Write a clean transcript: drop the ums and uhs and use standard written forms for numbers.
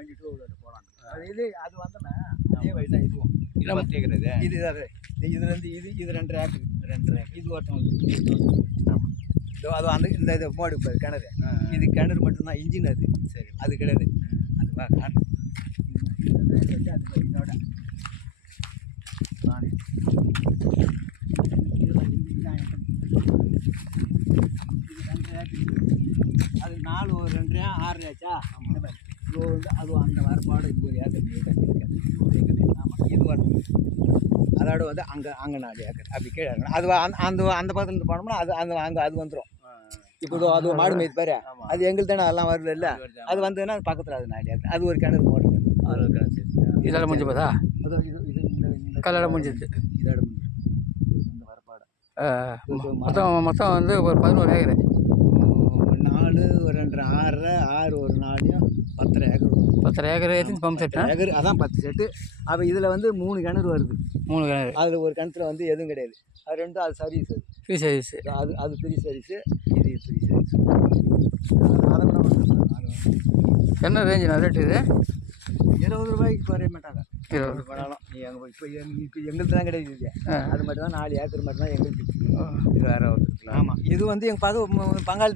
வண்டி டூ வீலரில் போகலாம். அது வந்தோன்னா அதே வழி தான் இதுவும். இது 10 ஏக்கர் இது. இதுலேருந்து இது 2.5 ஏக்கர். 2.5 ஏக்கர். இது ஒருத்தவங்க. ஆமாம். அது அந்த இந்த மோடு கிணறு. இது கிணறு மட்டும்தான். இன்ஜின் அது. சரி. அது கிடையாது. அது வா காணும். இதோட அது 4 ஒரு 2 6 ஆச்சா. இது வந்து அது அந்த வரப்பாடு இது ஒரு ஏக்கர். ஆமாம். இது வரும். அதோட வந்து அங்கே 4 ஏக்கர் அப்படி கீழே இருக்கணும். அது அந்த பக்கத்துலேருந்து போனோம்னா அது அது வந்துடும். இப்போ அது மாடு மேய்த்து பாரு. அது எங்களுக்கு தானே அதெல்லாம் வருது இல்லை. அது வந்ததுன்னா அது பக்கத்தில் அது 4 ஏக்கர். அது ஒரு கிணறு போடுறது. இதோட முடிஞ்சு போதா? அது இது இந்த கல்லடை முடிஞ்சிது. இதோட முடிஞ்சு இந்த வரப்பாடு மொத்தம் வந்து ஒரு 11 ஏக்கர். 4 ஒரு 2 6 6 ஒரு 4 10 ஏக்கர். 10 ஏக்கர் ஏற்றி பம்ப் செட்டா ஏக்கர். அதான் 10 செட்டு. அப்போ இதில் வந்து 3 கிணறு வருது. 3 கிணறு. அதில் ஒரு கிணத்துல வந்து எதுவும் கிடையாது. அது 2 அது சர்வீஸ். அது ஃப்ரீ சர்வீஸ். அது ஃப்ரீ சர்வீஸு. இது ஃப்ரீ சர்வீஸ். அதை கூட என்ன ரேஞ்சு ரேட்டு இது? 20 ரூபாய்க்கு குறைய மாட்டாங்க. 20 போனாலும் நீ அங்கே இப்போ எங்களுக்கு தான் கிடையாது. அது மட்டும் தான் 4 ஏக்கர் மட்டும் தான் எங்களுக்கு. இது வேறு ஒருத்தர். ஆமாம். இது வந்து எங்கள் பங்காளி